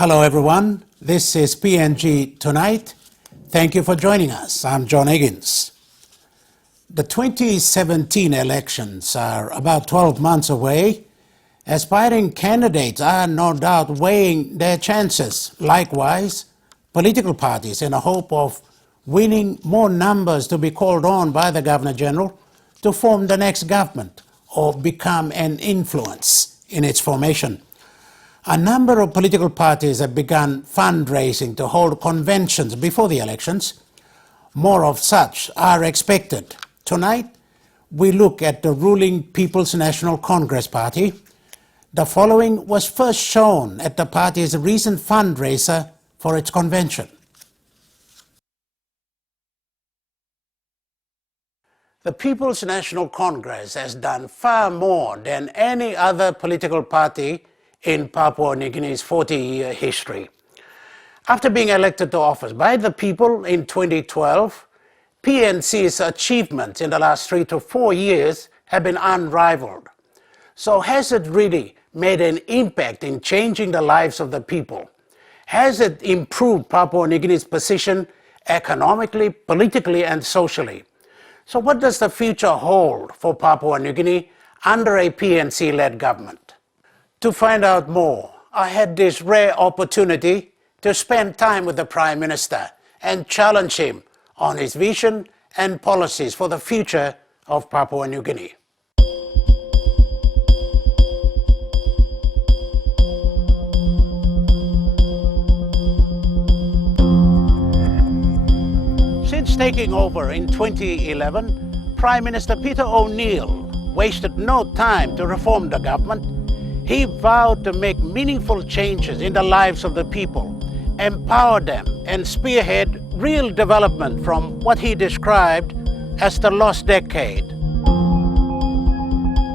Hello everyone, this is PNG Tonight. Thank you for joining us. I'm John Higgins. The 2017 elections are about 12 months away. Aspiring candidates are no doubt weighing their chances. Likewise, political parties in a hope of winning more numbers to be called on by the Governor-General to form the next government or become an influence in its formation. A number of political parties have begun fundraising to hold conventions before the elections. More of such are expected. Tonight, we look at the ruling People's National Congress Party. The following was first shown at the party's recent fundraiser for its convention. The People's National Congress has done far more than any other political party in Papua New Guinea's 40-year history. After being elected to office by the people in 2012, PNC's achievements in the last 3 to 4 years have been unrivaled. So has it really made an impact in changing the lives of the people? Has it improved Papua New Guinea's position economically, politically, and socially? So what does the future hold for Papua New Guinea under a PNC-led government? To find out more, I had this rare opportunity to spend time with the Prime Minister and challenge him on his vision and policies for the future of Papua New Guinea. Since taking over in 2011, Prime Minister Peter O'Neill wasted no time to reform the government. He vowed to make meaningful changes in the lives of the people, empower them, and spearhead real development from what he described as the lost decade.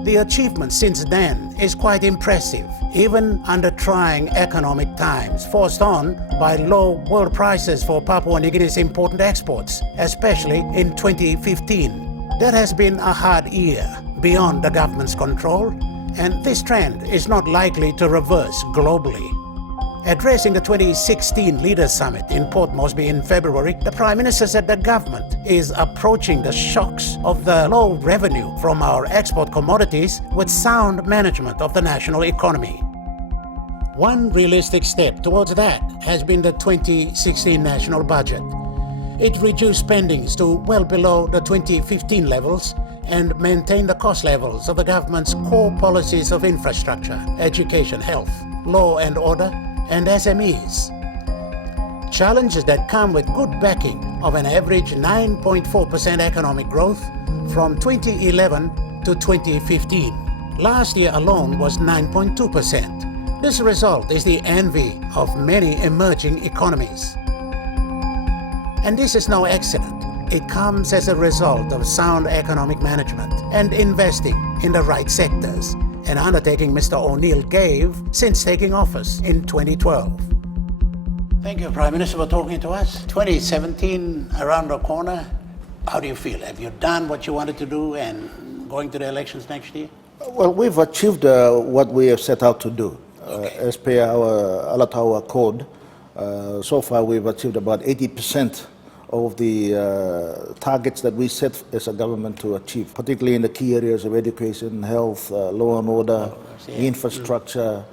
The achievement since then is quite impressive, even under trying economic times forced on by low world prices for Papua New Guinea's important exports, especially in 2015. That has been a hard year beyond the government's control, and this trend is not likely to reverse globally. Addressing the 2016 Leaders Summit in Port Moresby in February, the Prime Minister said the government is approaching the shocks of the low revenue from our export commodities with sound management of the national economy. One realistic step towards that has been the 2016 national budget. It reduced spendings to well below the 2015 levels and maintain the cost levels of the government's core policies of infrastructure, education, health, law and order, and SMEs. Challenges that come with good backing of an average 9.4% economic growth from 2011 to 2015. Last year alone was 9.2%. This result is the envy of many emerging economies. And this is no accident. It comes as a result of sound economic management and investing in the right sectors, an undertaking Mr. O'Neill gave since taking office in 2012. Thank you, Prime Minister, for talking to us. 2017 around the corner. How do you feel? Have you done what you wanted to do and going to the elections next year? Well, we've achieved what we have set out to do. As per our Alatawa code. So far we've achieved about 80% of the targets that we set as a government to achieve, particularly in the key areas of education, health, law and order, infrastructure,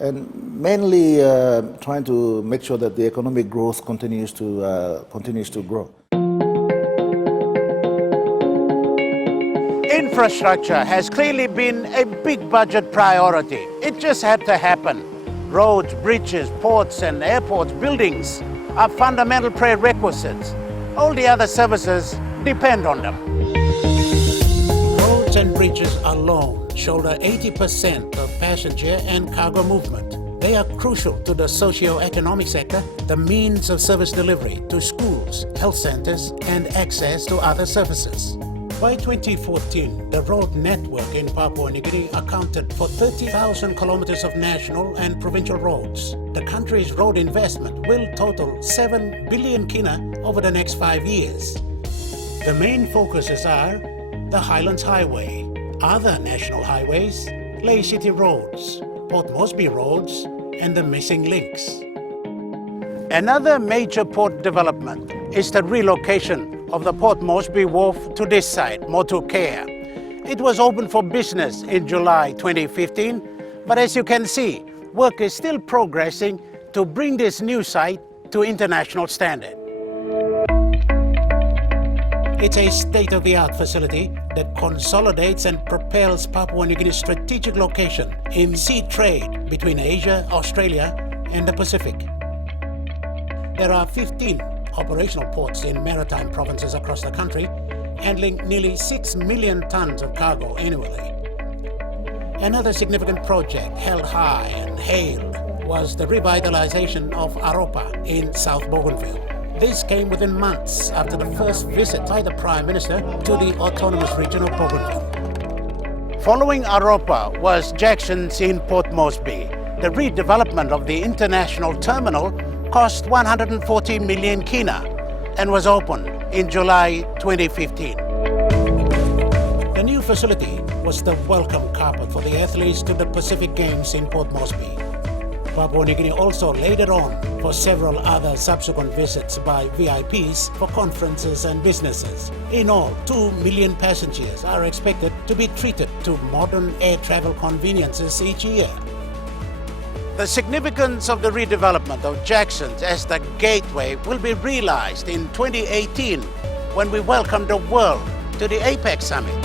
and mainly trying to make sure that the economic growth continues to grow. Infrastructure has clearly been a big budget priority. It just had to happen. Roads, bridges, ports and airports, buildings are fundamental prerequisites. All the other services depend on them. Roads and bridges alone shoulder 80% of passenger and cargo movement. They are crucial to the socio-economic sector, the means of service delivery to schools, health centers, and access to other services. By 2014, the road network in Papua New Guinea accounted for 30,000 kilometers of national and provincial roads. The country's road investment will total 7 billion kina over the next 5 years. The main focuses are the Highlands Highway, other national highways, Lay City roads, Port Moresby roads, and the missing links. Another major port development is the relocation of the Port Moresby Wharf to this site, Motu Kea. It was opened for business in July 2015, but as you can see, work is still progressing to bring this new site to international standard. It's a state-of-the-art facility that consolidates and propels Papua New Guinea's strategic location in sea trade between Asia, Australia, and the Pacific. There are 15 operational ports in maritime provinces across the country, handling nearly 6 million tons of cargo annually. Another significant project held high and hailed was the revitalization of Aropa in South Bougainville. This came within months after the first visit by the Prime Minister to the autonomous region of Bougainville. Following Aropa was Jackson's in Port Moresby. The redevelopment of the international terminal cost 140 million kina and was opened in July 2015. The new facility was the welcome carpet for the athletes to the Pacific Games in Port Moresby. Papua New Guinea also laid it on for several other subsequent visits by VIPs for conferences and businesses. In all, 2 million passengers are expected to be treated to modern air travel conveniences each year. The significance of the redevelopment of Jackson's as the gateway will be realized in 2018 when we welcome the world to the APEC Summit.